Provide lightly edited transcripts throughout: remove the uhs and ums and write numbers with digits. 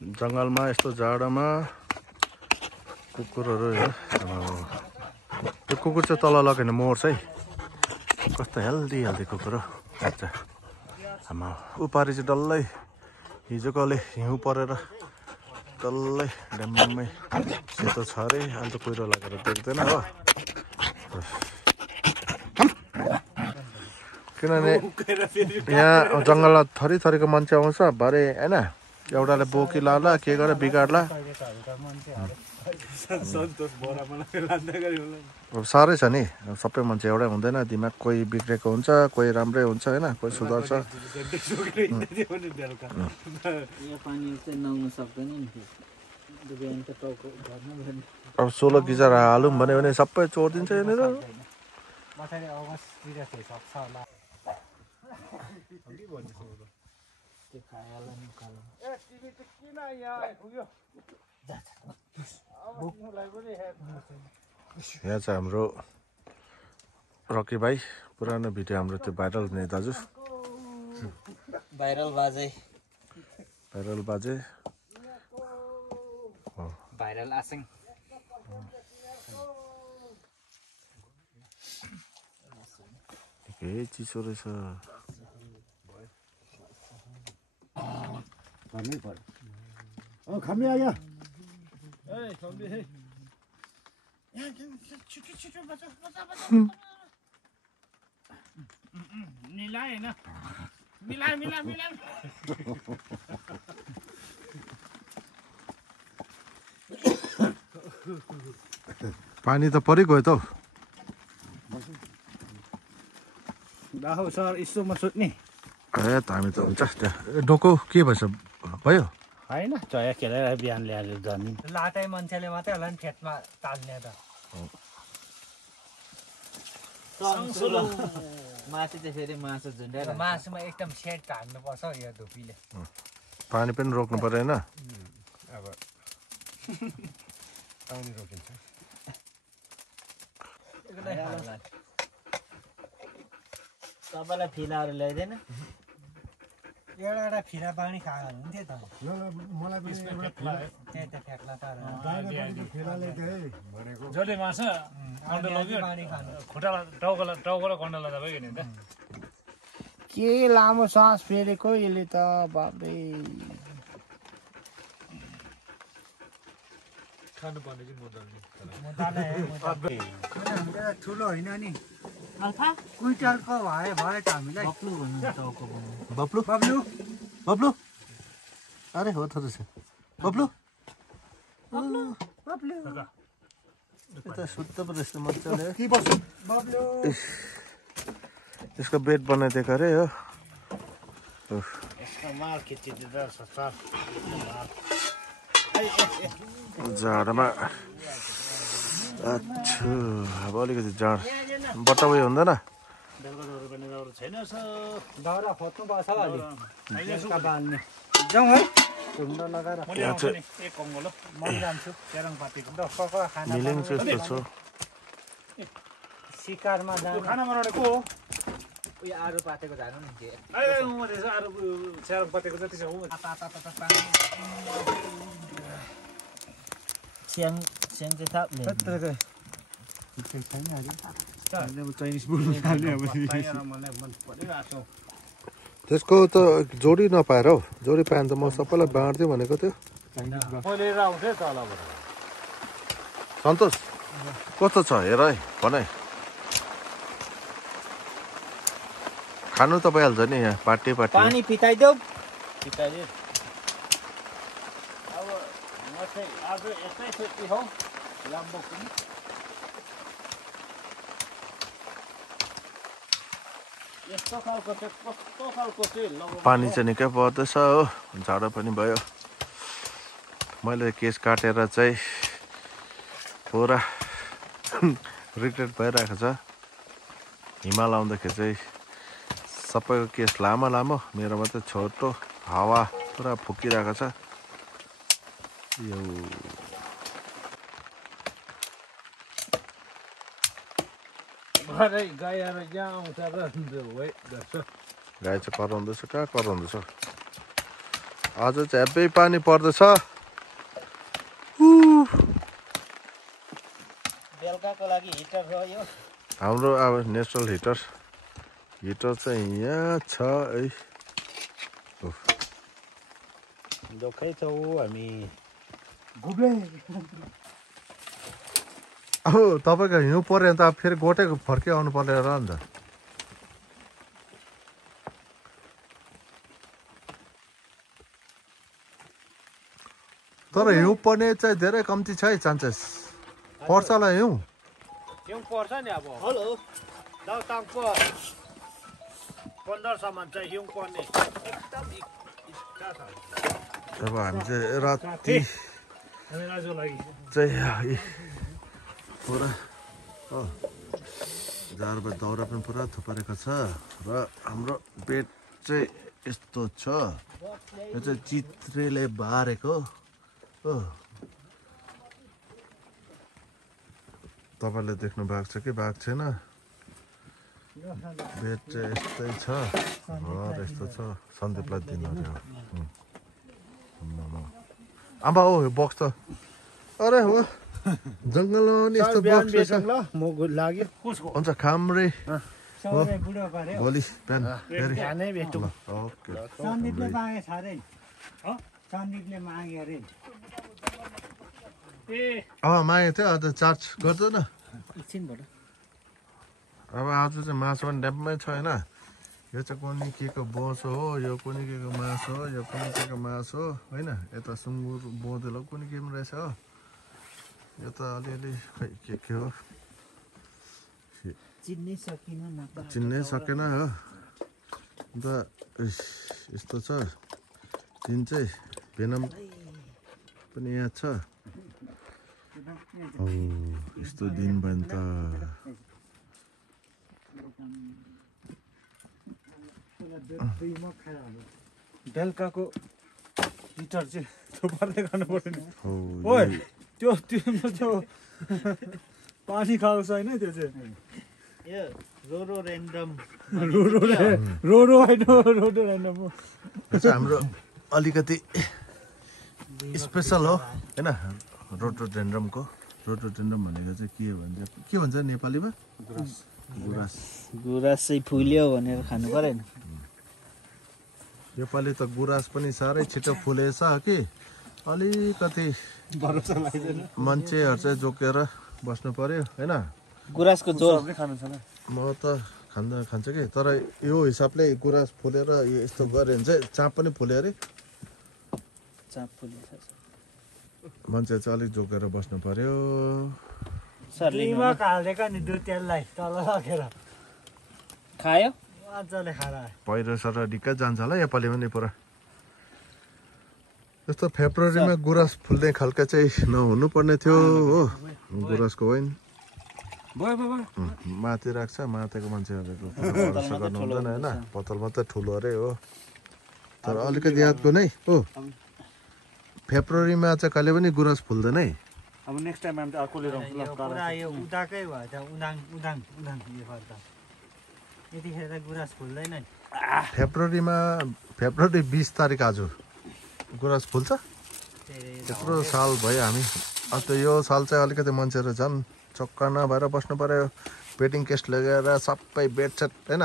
जङ्गलमा यस्तो जाडोमा कुकुरहरू हेर त्यो कुकुर चाहिँ तल लगेन मर्छ है कस्तो हेल्दी कुकुर हो अच्छा आमा उपारि चाहिँ डल्लै हिजोकोले हिउँ परेर डल्लै ड्याम्मै सेतो छ अरे अहिले त कुहिरो लागेर देख्दैन हो किनभने यहाँ जङ्गलमा थरीको मान्छे आउँछ भरे होइन एउटाले बोकी लाला के गरेर बिगाड्ला अब साह्रै छ नि सबै मान्छे एउटै हुँदैन दिमाग कोही बिग्रेको हुन्छ कोही राम्रै हुन्छ होइन कोही सुधार्छ अब 16 गिजर हालौँ भन्यो भने सबै चोरिदिन्छ यहाँनिर यहाँ चाहिँ हाम्रो रकी भाइ पुरानो भिडियो हाम्रो त्यो भाइरल हुने दाजु भाइरल बाजे भाइरल आसिङ ए चिसो रहेछ खामी आयो पानी त परिगयो त हौ सर यसोमा सुत्ने ए त हामी त हुन्छ त्यहाँ डोको के भएछ भयो होइन चया खेलेर बिहान ल्याएर जाने लाटै मान्छेले मात्रै होला नि फेदमा ताल्ने त मासु चाहिँ फेरि मासु झुन्ड्याएर मासुमा एकदम सेट हाल्नुपर्छ हौ यो धुपीले पानी पनि रोक्नु पर्यो होइन अब पानी रोकिन्छ तपाईँलाई फिलाहरू ल्याइदिएन एउटा फिरा पानी खायो हुन्थ्यो त मलाई पनि त्यही त फ्याक्ला तर जसले माछा कन्डो लग्यो खुट्टा टाउकोलाई कन्डो लाग्दा भयो नि त के लामो सास फेरेको यसले त बाबे खानुपर्ने चाहिँ ठुलो होइन नि क्विन्टलको भयो त हामीलाई बब्लु बब्लु अरे हो त रहेछ बब्लु यता शुद्ध पो रहेछ मजाले त्यसको बेड बनाइदिएको अरे हो जाडोमा अच्छा अब अलिकति जाड बट्टा उयो हुँदैन दाउरा खोज्नु पर्छ अलि बाल्ने जाउँ है ढुङ्गा लगाएर म जान्छु तेरङपातीको डक्टरको खाना मिलिङ चाहिँ यस्तो छ शिकारमा जानु खाना बनाउने को हो उयो आरू पातेको जानु नि सेरङपातेको जति छ स्याङ चाहिँ थाप्ने त्यसको त जोडी नपाएर हौ जोडी पायो भने त म सबैलाई बाँड्थेँ भनेको थियो मैले आउँथेँ तलबाट सन्तोष कस्तो छ हेर है भन है खानु त भइहाल्छ नि यहाँ पार्टी पानी पिताइदेऊ पिताजी अब म चाहिँ आज यस्तै छुट्टी हौ लाम्बो पनि यस्तो खालको चाहिँ कस्तो खालको चाहिँ पानी चाहिँ निकै पर्दैछ हो जाडो पनि भयो मैले केस काटेर चाहिँ पुरा रिग्रेट भइरहेको छ हिमाल आउँदाखेरि चाहिँ सबैको केस लामो लामो मेरो मात्रै छोटो हावा पुरा फुकिरहेको छ यो गाई चाहिँ कराउँदैछ कहाँ कराउँदैछ आज चाहिँ हेब्बै पानी पर्दैछ। बेलुकाको लागि हिटर रह्यो। हाम्रो अब नेचुरल हिटर चाहिँ यहाँ छ है। दुःखै छौ हामी। अब तपाईँको हिउँ पऱ्यो भने त अब फेरि गोटे फर्की आउनु पर्ने र नि त। तर हिउँ पर्ने चाहिँ धेरै कम्ती छ है चान्सेस। पर्छ होला हिउँ। हिउँ पर्छ नि अब। हेलो दाउताङको 15सम्म चाहिँ हिउँ पर्ने एकदम इच्छा छ। अब हामी चाहिँ राति हामी राजु लागि चाहिँ पुरा जाडोमा दाउरा पनि पुरा थुपारेको छ र हाम्रो बेड चाहिँ यस्तो छ। यो चाहिँ चित्रेले बारेको हो। तपाईँले देख्नु भएको छ कि भएको छैन? बेड चाहिँ यस्तै छ र यस्तो छ। सन्दीपलाई दिनु अरे आम्बा हो यो बक्स त अरे हो जङ्गलमा नि यस्तो बक्स रहेछ। ल म लाग्यो। हुन्छ खाम्रे सबै बुढो पार्यो। भोलि बिहान फेरि बिहानै भेटौँ। ओके। सन्दीपले मागे छ अरे। सन्दीपले मागे अरे। ए मागेको थियो आज चार्ज गर्दैन। एकछिनबाट अब आज चाहिँ मासु पनि ड्याम्मै छ होइन। यो चाहिँ कुनै के को बोसो हो, यो कुनै के को मासु हो, यो कुनै के को मासु हो होइन। यता सुँगुर बोँदेलो कुनै के पनि रहेछ हो। यो त अलिअलि खै के हो चिन्नै सकिन न त। चिन्नै सकेन हो। अन्त यस्तो छ चिन चाहिँ भेनम पनि यहाँ छ। यस्तो दिन भयो नि त। बेलुकाको हिटर चाहिँ थुपार्दै गर्नु पर्यो नि। हो ओए त्यो पानी खाएको छैन त्यो चाहिँ। यो रोरो ऱ्यान्डम रोरो होइन रोडो ऱ्यान्डम हो। यो चाहिँ हाम्रो अलिकति स्पेसल हो होइन। रोडोडेन्ड्रमको रोडोडेन्ड्रम भनेको चाहिँ के भन्छ नेपालीमा? गुराँस। गुराँस चाहिँ फुल्यो भनेर खानु परेन। योपालि त गुराँस पनि साह्रै छिटो फुलेछ कि अलिकति मान्छेहरू चाहिँ जोकेर बस्नु पर्यो होइन। गुराँसको झोल म त खान्छ कि तर यो हिसाबले गुराँस फुलेर यो यस्तो गऱ्यो भने चाहिँ चाप पनि फुल्यो अरे। चाप फुलेछ मान्छे चाहिँ अलिक जोकेर बस्नु पर्यो। दिमाग हालिदिएको नि दुध तेललाई तल राखेर खायो मजाले खाएर। पहिरो सर ढिक्कै जान्छ होला योपालि पनि पुरा। यस्तो फेब्रुअरीमा गुराँस फुल्ने खालका चाहिँ नहुनु पर्ने थियो हो। गुराँसको होइन माथि राख्छ। माथिको मान्छेहरूको भरोसा गर्नु हुँदैन होइन। पतल मात्रै ठुलो अरे हो। तर अलिकति याद गर्नु है हो। फेब्रुअरीमा चाहिँ कहिले पनि गुराँस फुल्दैन है। अब नेक्स्ट टाइम हामी अर्को लिएर आउँछु ल। पुरा यो उदाकै भयो त उदाङ यो गर्दा यतिखेर त गुराँस फुल्दैन नि। फेब्रुअरी 20 तारिक आज गुराँस फुल्छ। त्यत्रो साल भयो हामी। अन्त यो साल चाहिँ अलिकति मान्छेहरू झन् चक्का नभएर बस्नु पर्यो। बेडिङ केस लगेर सबै बेडसेट होइन।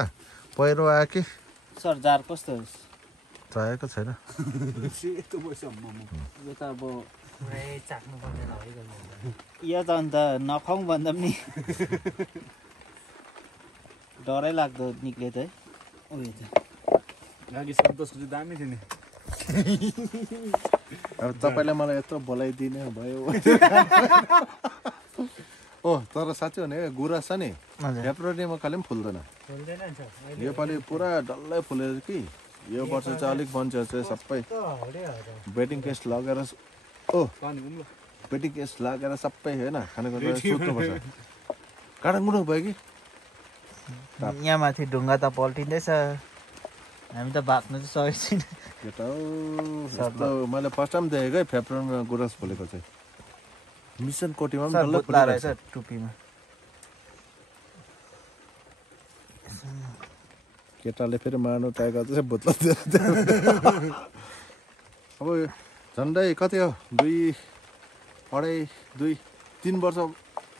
पहिरो आयो कि सर जार कस्तो चाहिएको छैन। यो त अब पुरै चाख्नु पर्ने भइगयो। यो त अन्त नखाउँ भन्दा पनि डरै लाग्दो निक्ल्यो त है। उयो त लागि सन्तोषको चाहिँ दामी थियो नि। अब तपाईँले मलाई यत्रो बोलाइदिने भयो। ओ तर साँच्चै भने गुराँस छ नि फेब्रुअरीमा कहिले पनि फुल्दैन। फुल्दैन नि सर। योपालि पुरा डल्लै फुलेर कि यो वर्ष चाहिँ अलिक मान्छेहरू चाहिँ सबै बेडिङ केस लगेर बेडिङ केस लागेर सबै होइन खानेकुरा सुत्नुपर्छ। काँडाकुँडो भयो कि यहाँ माथि ढुङ्गा त पल्टिँदैछ। हामी त भाग्नु चाहिँ सकेको छैन। केटा हो मैले फर्स्ट टाइम देखेको है फेब्रुअरीमा गुराँस फुलेको चाहिँ। मिसन कोटीमा पनि डल्लै फुलिरहेको छ। टुपीमा केटाले फेरि मार्नु ट्राई गर्दैछ बोतल अब झन्डै कति हो 2 अढाई 2 3 वर्ष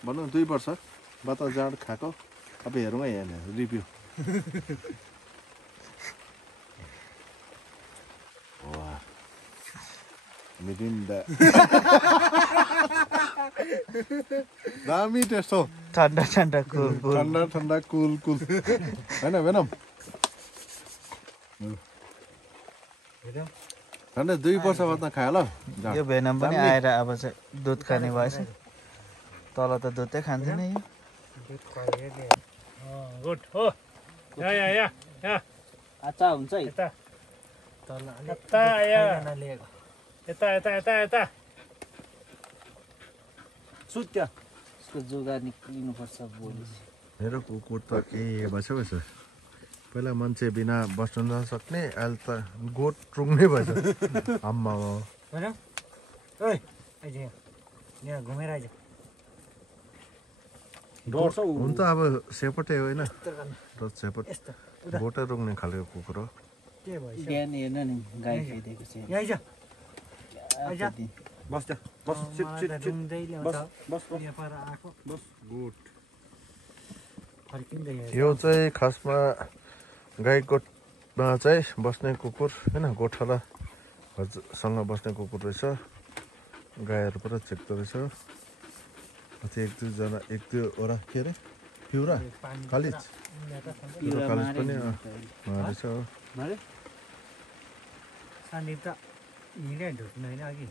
भनौँ 2 वर्ष बाट जाँड खाएको अब हेरौँ है यहाँ रिभ्यू वाह मिरिन्डा दामी टेस्ट हो ठन्डा ठन्डा कुल कुल ठन्डा ठन्डा कुल कुल होइन भेनम ठन्डा 2 वर्ष बाद खायो ल यो भेनम पनि आएर अब चाहिँ दुध खाने भएछ तल त दुधै खान्थेन यो गुड हो या आचा हुन्छ है यता तल यता यता सुत्यो यसको जोगार निक्लिनुपर्छ भोलि मेरो कुकुर त के भएछ पहिला मान्छे बिना बस्नु नसक्ने अहिले त गोठ ट्रुङ्नै भएछ आम्मा होइन ओइ आइज यहाँ घुमेर आइज डर्छ हुन त अब सेपटै होइन डच सेपट गोठै रुङ्ने खालको कुकुर हो के भयो बिहान हेर्न नि गाई खाइदिएको छ यहाँ आइज बस त्यहाँ बस सिट सिट सिट बस बस यहाँ पर आएको बस गोठ फर्किँदै यो चाहिँ खासमा गाई गोठमा चाहिँ बस्ने कुकुर होइन गोठालासँग बस्ने कुकुर रहेछ गाईहरू पुरा चेक्दो रहेछ एक दुईवटा के अरे पिउरा कालिज पिउरा कालिज पनि रहेछ हो सानी त हिँडे ढुक्नु होइन अघि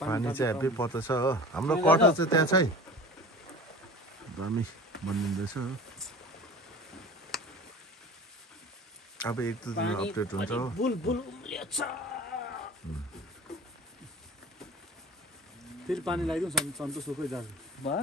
पानी चाहिँ हेभी पर्दछ हो हाम्रो कटो चाहिँ त्यहाँ छ है दामी बनिँदैछ हो अब 1-2 दिन अपडेट हुन्छ हो बुलबुल उम्लिएछ फेरि पानी लगाइदिउँ सन्तोष सुकै जान्छ भयो